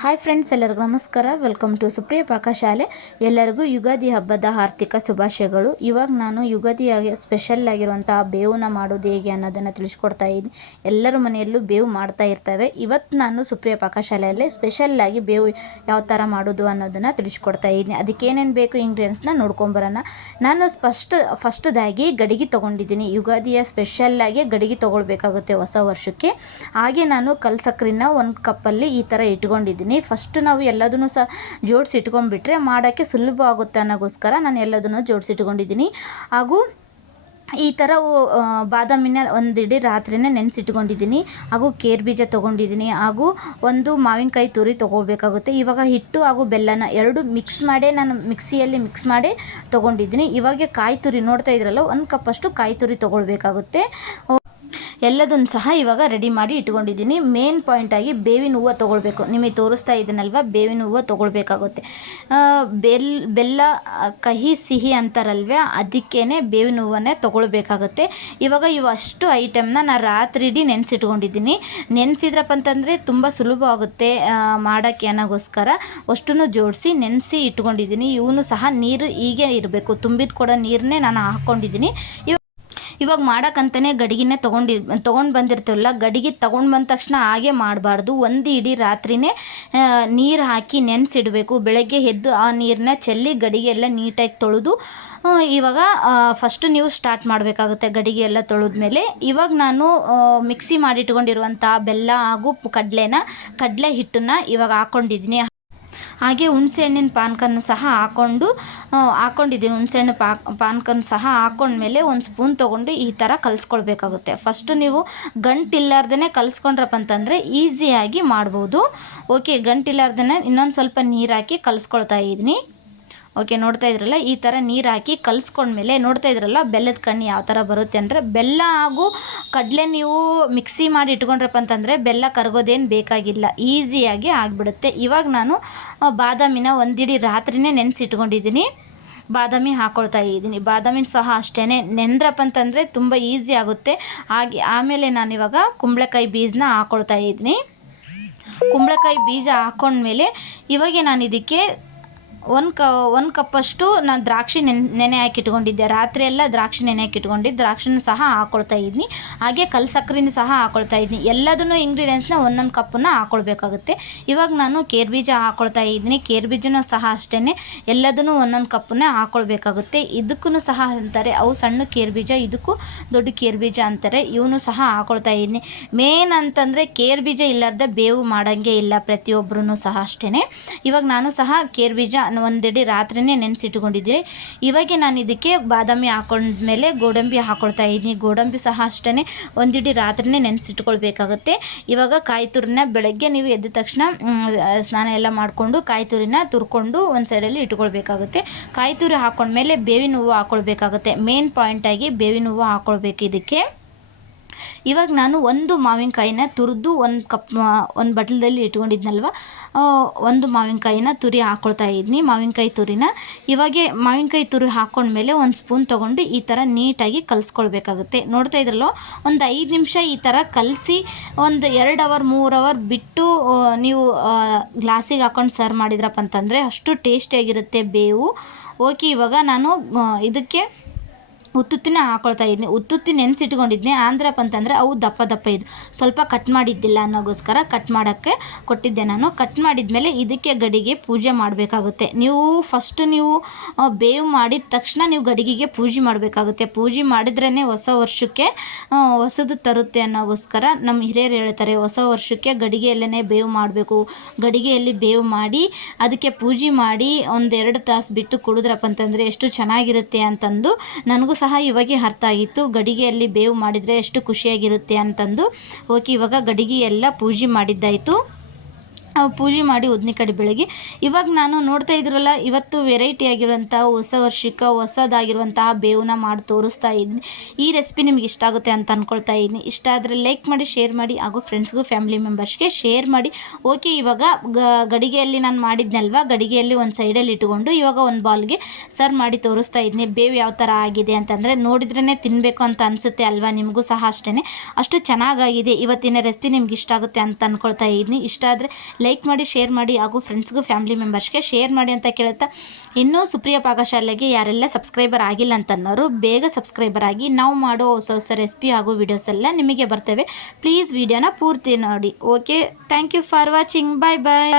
Hi friends ಎಲ್ಲರಿಗೂ ನಮಸ್ಕಾರ. Welcome to Supriya ಪಾಕಶಾಲೆ ಎಲ್ಲರಿಗೂ ಯುಗಾದಿ ಹಬ್ಬದ ಆರ್ಥಿಕ ಶುಭಾಶಯಗಳು. ಇವಾಗ ನಾನು ಯುಗಾದಿಯಾಗಿ ಸ್ಪೆಷಲ್ ಆಗಿರುವಂತಹ ಬೇವನ್ನ ಮಾಡೋದು ಹೇಗೆ ಅನ್ನೋದನ್ನು ತಿಳಿಸ್ಕೊಡ್ತಾ ಇದ್ದೀನಿ. ಎಲ್ಲರ ಮನೆಯಲ್ಲೂ ಬೇವು ಮಾಡ್ತಾ ಇರ್ತವೆ. ಇವತ್ತು ನಾನು ಸುಪ್ರಿಯ ಪಾಕಶಾಲೆಯಲ್ಲಿ ಸ್ಪೆಷಲ್ ಆಗಿ ಬೇವು ಯಾವ ಥರ ಮಾಡೋದು ಅನ್ನೋದನ್ನು ತಿಳಿಸ್ಕೊಡ್ತಾ ಇದ್ದೀನಿ. ಅದಕ್ಕೆ ಏನೇನು ಬೇಕು ಇಂಗ್ರೀಡಿಯೆಂಟ್ಸ್ನ ನೋಡ್ಕೊಂಬರೋಣ ನಾನು ಫಸ್ಟ್ ಫಸ್ಟ್ದಾಗಿ ಗಡಿಗೆ ತೊಗೊಂಡಿದ್ದೀನಿ. ಯುಗಾದಿಯ ಸ್ಪೆಷಲ್ಲಾಗಿ ಗಡಿಗೆ ತೊಗೊಳ್ಬೇಕಾಗುತ್ತೆ ಹೊಸ ವರ್ಷಕ್ಕೆ. ಹಾಗೆ ನಾನು ಕಲ್ಸಕ್ರಿನ ಒಂದು ಕಪ್ಪಲ್ಲಿ ಈ ಥರ ಇಟ್ಕೊಂಡಿದ್ದೀನಿ. ಫಸ್ಟ್ ನಾವು ಎಲ್ಲದನ್ನು ಸಹ ಜೋಡಿಸಿ ಇಟ್ಕೊಂಡ್ಬಿಟ್ರೆ ಮಾಡೋಕ್ಕೆ ಸುಲಭ ಆಗುತ್ತೆ ಅನ್ನೋಗೋಸ್ಕರ ನಾನು ಎಲ್ಲದನ್ನು ಜೋಡಿಸಿ ಇಟ್ಕೊಂಡಿದ್ದೀನಿ ಹಾಗೂ ಈ ಥರ ಬಾದಾಮಿನ ಒಂದು ಇಡೀ ರಾತ್ರಿನೇ ನೆನೆಸಿಟ್ಕೊಂಡಿದ್ದೀನಿ. ಹಾಗೂ ಕೇರ್ ಬೀಜ ತೊಗೊಂಡಿದ್ದೀನಿ. ಹಾಗೂ ಒಂದು ಮಾವಿನಕಾಯಿ ತುರಿ ತೊಗೋಬೇಕಾಗುತ್ತೆ. ಇವಾಗ ಹಿಟ್ಟು ಹಾಗೂ ಬೆಲ್ಲನ ಎರಡು ಮಿಕ್ಸ್ ಮಾಡೇ ನಾನು ಮಿಕ್ಸಿಯಲ್ಲಿ ಮಿಕ್ಸ್ ಮಾಡಿ ತೊಗೊಂಡಿದ್ದೀನಿ. ಇವಾಗ ಕಾಯಿ ತುರಿ ನೋಡ್ತಾ ಇದ್ರಲ್ಲ, ಒಂದು ಕಪ್ಪಷ್ಟು ಕಾಯಿ ತುರಿ ತೊಗೊಳ್ಬೇಕಾಗುತ್ತೆ. ಎಲ್ಲದನ್ನು ಸಹ ಇವಾಗ ರೆಡಿ ಮಾಡಿ ಇಟ್ಕೊಂಡಿದ್ದೀನಿ. ಮೇನ್ ಪಾಯಿಂಟಾಗಿ ಬೇವಿನ ಹೂವು ತೊಗೊಳ್ಬೇಕು. ನಿಮಗೆ ತೋರಿಸ್ತಾ ಇದ್ದೀನಲ್ವ? ಬೇವಿನ ಹೂವು ತೊಗೊಳ್ಬೇಕಾಗುತ್ತೆ. ಬೆಲ್, ಬೆಲ್ಲ, ಕಹಿ, ಸಿಹಿ ಅಂತಾರಲ್ವೇ ಅದಕ್ಕೇ ಬೇವಿನ ಹೂವನ್ನೇ ತೊಗೊಳ್ಬೇಕಾಗುತ್ತೆ. ಇವಾಗ ಇವಷ್ಟು ಐಟಮ್ನ ನಾನು ರಾತ್ರಿ ಇಡೀ ನೆನೆಸಿಟ್ಕೊಂಡಿದ್ದೀನಿ. ನೆನೆಸಿದ್ರಪ್ಪ ಅಂತಂದರೆ ತುಂಬ ಸುಲಭ ಆಗುತ್ತೆ ಮಾಡೋಕ್ಕೆ ಅನ್ನೋಗೋಸ್ಕರ ಅಷ್ಟನ್ನು ಜೋಡಿಸಿ ನೆನೆಸಿ ಇಟ್ಕೊಂಡಿದ್ದೀನಿ. ಇವನು ಸಹ ನೀರು ಹೀಗೆ ಇರಬೇಕು. ತುಂಬಿದ ಕೂಡ ನೀರನ್ನೇ ನಾನು ಹಾಕ್ಕೊಂಡಿದ್ದೀನಿ ಇವಾಗ ಮಾಡೋಕ್ಕಂತಲೇ ಗಡಿಗೆನೇ ತೊಗೊಂಡಿ, ತೊಗೊಂಡು ಬಂದಿರ್ತೀವಲ್ಲ, ಗಡಿಗೆ ತೊಗೊಂಡು ಬಂದ ತಕ್ಷಣ ಹಾಗೆ ಮಾಡಬಾರ್ದು. ಒಂದು ಇಡೀ ರಾತ್ರಿನೇ ನೀರು ಹಾಕಿ ನೆನೆಸಿಡಬೇಕು. ಬೆಳಗ್ಗೆ ಎದ್ದು ಆ ನೀರನ್ನ ಚೆಲ್ಲಿ ಗಡಿಗೆ ಎಲ್ಲ ನೀಟಾಗಿ ತೊಳೆದು ಇವಾಗ ಫಸ್ಟ್ ನೀವು ಸ್ಟಾರ್ಟ್ ಮಾಡಬೇಕಾಗುತ್ತೆ ಗಡಿಗೆ ಎಲ್ಲ ತೊಳೆದ್ಮೇಲೆ. ಇವಾಗ ನಾನು ಮಿಕ್ಸಿ ಮಾಡಿಟ್ಕೊಂಡಿರುವಂಥ ಬೆಲ್ಲ ಹಾಗೂ ಕಡಲೆನ, ಕಡಲೆ ಹಿಟ್ಟನ್ನು ಇವಾಗ ಹಾಕ್ಕೊಂಡಿದ್ದೀನಿ ಹಾಗೆ ಹುಣಸೆಹಣ್ಣಿನ ಪಾನಕನ ಸಹ ಹಾಕ್ಕೊಂಡು ಹಾಕ್ಕೊಂಡಿದ್ದೀನಿ ಹುಣಸೆಹಣ್ಣು ಪಾಕ್ ಪಾನಕನ ಸಹ ಹಾಕ್ಕೊಂಡ್ಮೇಲೆ ಒಂದು ಸ್ಪೂನ್ ತೊಗೊಂಡು ಈ ಥರ ಕಲಿಸ್ಕೊಳ್ಬೇಕಾಗುತ್ತೆ. ಫಸ್ಟು ನೀವು ಗಂಟಿಲ್ಲಾರ್ದೇ ಕಲಿಸ್ಕೊಂಡ್ರಪ್ಪ ಅಂತಂದರೆ ಈಸಿಯಾಗಿ ಮಾಡ್ಬೋದು. ಓಕೆ ಗಂಟಿಲ್ಲಾರ್ದೇ ಇನ್ನೊಂದು ಸ್ವಲ್ಪ ನೀರು ಹಾಕಿ ಕಲಿಸ್ಕೊಳ್ತಾ ಇದ್ದೀನಿ. ಓಕೆ ನೋಡ್ತಾ ಇದ್ರಲ್ಲ, ಈ ಥರ ನೀರು ಹಾಕಿ ಕಲಿಸ್ಕೊಂಡ್ಮೇಲೆ ನೋಡ್ತಾ ಇದ್ರಲ್ಲ, ಬೆಲ್ಲದ ಕಣ್ಣು ಯಾವ ಥರ ಬರುತ್ತೆ ಅಂದರೆ ಬೆಲ್ಲ ಹಾಗೂ ಕಡಲೆ ನೀವು ಮಿಕ್ಸಿ ಮಾಡಿ ಇಟ್ಕೊಂಡ್ರಪ್ಪ ಅಂತಂದರೆ ಬೆಲ್ಲ ಕರಗೋದೇನು ಬೇಕಾಗಿಲ್ಲ ಈಸಿಯಾಗಿ ಆಗಿಬಿಡುತ್ತೆ. ಇವಾಗ ನಾನು ಬಾದಾಮಿನ ಒಂದಿಡಿ ರಾತ್ರಿನೇ ನೆನೆಸಿಟ್ಕೊಂಡಿದ್ದೀನಿ ಬಾದಾಮಿ ಹಾಕ್ಕೊಳ್ತಾ ಇದ್ದೀನಿ ಬಾದಾಮಿನ ಸಹ ಅಷ್ಟೇ ನೆಂದ್ರಪ್ಪ ಅಂತಂದರೆ ತುಂಬ ಈಸಿ ಆಗುತ್ತೆ. ಹಾಗೆ ಆಮೇಲೆ ನಾನಿವಾಗ ಕುಂಬಳಕಾಯಿ ಬೀಜನ ಹಾಕ್ಕೊಳ್ತಾ ಇದ್ದೀನಿ ಕುಂಬಳಕಾಯಿ ಬೀಜ ಹಾಕ್ಕೊಂಡ್ಮೇಲೆ ಇವಾಗ ನಾನು ಇದಕ್ಕೆ ಒಂದು ಕ ಒಂದು ಕಪ್ಪಷ್ಟು ನಾನು ದ್ರಾಕ್ಷಿ ನೆನೆ ನೆನೆ ಹಾಕಿಟ್ಕೊಂಡಿದ್ದೆ. ರಾತ್ರಿ ಎಲ್ಲ ದ್ರಾಕ್ಷಿ ನೆನೆ ಹಾಕಿಟ್ಕೊಂಡಿದ್ದು. ದ್ರಾಕ್ಷಿನೂ ಸಹ ಹಾಕ್ಕೊಳ್ತಾ ಇದ್ದೀನಿ ಹಾಗೆ ಕಲ್ ಸಕ್ಕರೆನ ಸಹ ಹಾಕ್ಕೊಳ್ತಾ ಇದ್ದೀನಿ ಎಲ್ಲದನ್ನು ಇಂಗ್ರೀಡಿಯೆಂಟ್ಸ್ನ ಒಂದೊಂದು ಕಪ್ಪನ್ನ ಹಾಕ್ಕೊಳ್ಬೇಕಾಗುತ್ತೆ ಇವಾಗ ನಾನು ಕೇರ್ ಬೀಜ ಹಾಕೊಳ್ತಾ ಇದ್ದೀನಿ ಕೇರ್ ಬೀಜನೂ ಸಹ ಅಷ್ಟೇ ಎಲ್ಲದನ್ನು ಒಂದೊಂದು ಕಪ್ಪನ್ನ ಹಾಕೊಳ್ಬೇಕಾಗುತ್ತೆ. ಇದಕ್ಕೂ ಸಹ ಅಂತಾರೆ, ಅವು ಸಣ್ಣ ಕೇರ್ ಬೀಜ, ಇದಕ್ಕೂ ದೊಡ್ಡ ಕೇರ್ ಬೀಜ ಅಂತಾರೆ. ಇವನು ಸಹ ಹಾಕ್ಕೊಳ್ತಾ ಇದ್ದೀನಿ ಮೇನ್ ಅಂತಂದರೆ ಕೇರ್ ಬೀಜ ಇಲ್ಲಾರ್ದೆ ಬೇವು ಮಾಡೋಂಗೆ ಇಲ್ಲ ಪ್ರತಿಯೊಬ್ಬರೂ ಸಹ ಅಷ್ಟೇ ಇವಾಗ ನಾನು ಸಹ ಕೇರ್ ಬೀಜ ಒಂದಿಡೀ ರಾತ್ರಿನೇ ನೆನೆಸಿಟ್ಕೊಂಡಿದ್ದೀನಿ ಇವಾಗ ನಾನು ಇದಕ್ಕೆ ಬಾದಾಮಿ ಹಾಕೊಂಡ್ಮೇಲೆ ಗೋಡಂಬಿ ಹಾಕೊಳ್ತಾ ಇದ್ದೀನಿ. ಗೋಡಂಬಿ ಸಹ ಅಷ್ಟೇ ಒಂದಿಡಿ ರಾತ್ರಿನೇ ನೆನೆಸಿಟ್ಕೊಳ್ಬೇಕಾಗುತ್ತೆ. ಇವಾಗ ಕಾಯಿ ತುರಿನ ಬೆಳಗ್ಗೆ ನೀವು ಎದ್ದ ತಕ್ಷಣ ಸ್ನಾನ ಎಲ್ಲ ಮಾಡಿಕೊಂಡು ಕಾಯಿ ತುರಿನ ತುರ್ಕೊಂಡು ಒಂದು ಸೈಡಲ್ಲಿ ಇಟ್ಕೊಳ್ಬೇಕಾಗುತ್ತೆ. ಕಾಯಿ ತುರಿ ಹಾಕ್ಕೊಂಡ್ಮೇಲೆ ಬೇವಿನ ಹೂವು ಹಾಕೊಳ್ಬೇಕಾಗುತ್ತೆ. ಮೇನ್ ಪಾಯಿಂಟಾಗಿ ಬೇವಿನ ಹೂವು ಹಾಕೊಳ್ಬೇಕು ಇದಕ್ಕೆ. ಇವಾಗ ನಾನು ಒಂದು ಮಾವಿನಕಾಯಿನ ತುರಿದು ಒಂದು ಕಪ್ ಒಂದು ಬಟ್ಲದಲ್ಲಿ ಇಟ್ಕೊಂಡಿದ್ನಲ್ವ? ಒಂದು ಮಾವಿನಕಾಯಿನ ತುರಿ ಹಾಕ್ಕೊಳ್ತಾ ಇದ್ದೀನಿ ಮಾವಿನಕಾಯಿ ತುರಿನ ಇವಾಗೆ ಮಾವಿನಕಾಯಿ ತುರಿ ಹಾಕ್ಕೊಂಡ್ಮೇಲೆ ಒಂದು ಸ್ಪೂನ್ ತೊಗೊಂಡು ಈ ಥರ ನೀಟಾಗಿ ಕಲಿಸ್ಕೊಳ್ಬೇಕಾಗುತ್ತೆ. ನೋಡ್ತಾ ಇದ್ರಲ್ಲೋ? ಒಂದು ಐದು ನಿಮಿಷ ಈ ಥರ ಕಲಸಿ ಒಂದು ಎರಡು ಅವರ್, ಮೂರು ಅವರ್ ಬಿಟ್ಟು ನೀವು ಗ್ಲಾಸಿಗೆ ಹಾಕ್ಕೊಂಡು ಸರ್ವ್ ಮಾಡಿದ್ರಪ್ಪ ಅಂತಂದರೆ ಅಷ್ಟು ಟೇಸ್ಟಿಯಾಗಿರುತ್ತೆ ಬೇವು. ಓಕೆ, ಇವಾಗ ನಾನು ಇದಕ್ಕೆ ಉತ್ತುತ್ತಿನ ಹಾಕೊಳ್ತಾ ಇದ್ನಿ. ಉತ್ತುತ್ತಿ ನೆನೆಸಿಟ್ಕೊಂಡಿದ್ನಿ. ಆಂಧ್ರಪ್ಪ ಅಂತಂದರೆ ಅವು ದಪ್ಪ ದಪ್ಪ ಇದು ಸ್ವಲ್ಪ ಕಟ್ ಮಾಡಿದ್ದಿಲ್ಲ ಅನ್ನೋಗೋಸ್ಕರ ಕಟ್ ಮಾಡೋಕ್ಕೆ ಕೊಟ್ಟಿದ್ದೆ ನಾನು. ಕಟ್ ಮಾಡಿದ್ಮೇಲೆ ಇದಕ್ಕೆ ಗಡಿಗೆ ಪೂಜೆ ಮಾಡಬೇಕಾಗುತ್ತೆ. ನೀವು ಫಸ್ಟ್ ನೀವು ಬೇವು ಮಾಡಿದ ತಕ್ಷಣ ನೀವು ಗಡಿಗೆಗೆ ಪೂಜೆ ಮಾಡಬೇಕಾಗುತ್ತೆ. ಪೂಜೆ ಮಾಡಿದ್ರೇ ಹೊಸ ವರ್ಷಕ್ಕೆ ಹೊಸದು ತರುತ್ತೆ ಅನ್ನೋಗೋಸ್ಕರ ನಮ್ಮ ಹಿರಿಯರು ಹೇಳ್ತಾರೆ, ಹೊಸ ವರ್ಷಕ್ಕೆ ಗಡಿಗೆಯಲ್ಲೇ ಬೇವು ಮಾಡಬೇಕು. ಗಡಿಗೆಯಲ್ಲಿ ಬೇವು ಮಾಡಿ, ಅದಕ್ಕೆ ಪೂಜೆ ಮಾಡಿ ಒಂದೆರಡು ತಾಸು ಬಿಟ್ಟು ಕುಡಿದ್ರಪ್ಪ ಅಂತಂದರೆ ಎಷ್ಟು ಚೆನ್ನಾಗಿರುತ್ತೆ ಅಂತಂದು ನನಗೂ ಸಹ ಇವಾಗೆ ಅರ್ಥ ಆಗಿತ್ತು. ಗಡಿಗೆಯಲ್ಲಿ ಬೇವು ಮಾಡಿದರೆ ಎಷ್ಟು ಖುಷಿಯಾಗಿರುತ್ತೆ ಅಂತಂದು ಓಕೆ ಇವಾಗ ಗಡಿಗೆ ಎಲ್ಲ ಪೂಜೆ ಮಾಡಿದ್ದಾಯಿತು. ಪೂಜೆ ಮಾಡಿ ಉದ್ನಿ ಕಡೆ ಬೆಳಗ್ಗೆ ಇವಾಗ ನಾನು ನೋಡ್ತಾ ಇದ್ರಲ್ಲ, ಇವತ್ತು ವೆರೈಟಿ ಆಗಿರುವಂಥ ಹೊಸ ವರ್ಷಕ್ಕೆ ಹೊಸದಾಗಿರುವಂತಹ ಬೇವನ್ನ ಮಾಡಿ ತೋರಿಸ್ತಾ ಇದ್ದೀನಿ ಈ ರೆಸಿಪಿ ನಿಮ್ಗೆ ಇಷ್ಟ ಆಗುತ್ತೆ ಅಂತ ಅಂದ್ಕೊಳ್ತಾ ಇದ್ದೀನಿ ಇಷ್ಟ ಆದರೆ ಲೈಕ್ ಮಾಡಿ ಶೇರ್ ಮಾಡಿ, ಹಾಗೂ ಫ್ರೆಂಡ್ಸ್ಗೂ ಫ್ಯಾಮಿಲಿ ಮೆಂಬರ್ಸ್ಗೆ ಶೇರ್ ಮಾಡಿ. ಓಕೆ ಇವಾಗ ಗಡಿಗೆಯಲ್ಲಿ ನಾನು ಮಾಡಿದ್ನಲ್ವ ಗಡಿಗೆಯಲ್ಲಿ ಒಂದು ಸೈಡಲ್ಲಿ ಇಟ್ಕೊಂಡು ಇವಾಗ ಒಂದು ಬಾಲ್ಗೆ ಸರ್ವ್ ಮಾಡಿ ತೋರಿಸ್ತಾ ಇದ್ದೀನಿ ಬೇವು ಯಾವ ಥರ ಆಗಿದೆ ಅಂತಂದರೆ ನೋಡಿದ್ರೇ ತಿನ್ನಬೇಕು ಅಂತ ಅನಿಸುತ್ತೆ ಅಲ್ವಾ ನಿಮಗೂ ಸಹ ಅಷ್ಟೇ ಅಷ್ಟು ಚೆನ್ನಾಗಾಗಿದೆ. ಇವತ್ತಿನ ರೆಸಿಪಿ ನಿಮ್ಗೆ ಇಷ್ಟ ಆಗುತ್ತೆ ಅಂತ ಅಂದ್ಕೊಳ್ತಾ ಇದ್ದೀನಿ ಇಷ್ಟ ಆದರೆ ಲೈಕ್ ಮಾಡಿ ಶೇರ್ ಮಾಡಿ ಹಾಗೂ ಫ್ರೆಂಡ್ಸ್ಗೂ ಫ್ಯಾಮಿಲಿ ಮೆಂಬರ್ಸ್ಗೆ ಶೇರ್ ಮಾಡಿ ಅಂತ ಕೇಳುತ್ತಾ, ಇನ್ನೂ ಸುಪ್ರಿಯ ಪಾಕಶಾಲೆಗೆ ಯಾರೆಲ್ಲ ಸಬ್ಸ್ಕ್ರೈಬರ್ ಆಗಿಲ್ಲ ಅಂತನ್ನೋರು, ಬೇಗ ಸಬ್ಸ್ಕ್ರೈಬರ್ ಆಗಿ ನಾವು ಮಾಡೋ ಹೊಸ ಹೊಸ ರೆಸಿಪಿ ಹಾಗೂ ವಿಡಿಯೋಸ್ ಎಲ್ಲ ನಿಮಗೆ ಬರ್ತವೆ. ಪ್ಲೀಸ್ ವಿಡಿಯೋನ ಪೂರ್ತಿ ನೋಡಿ. Okay thank you for watching bye bye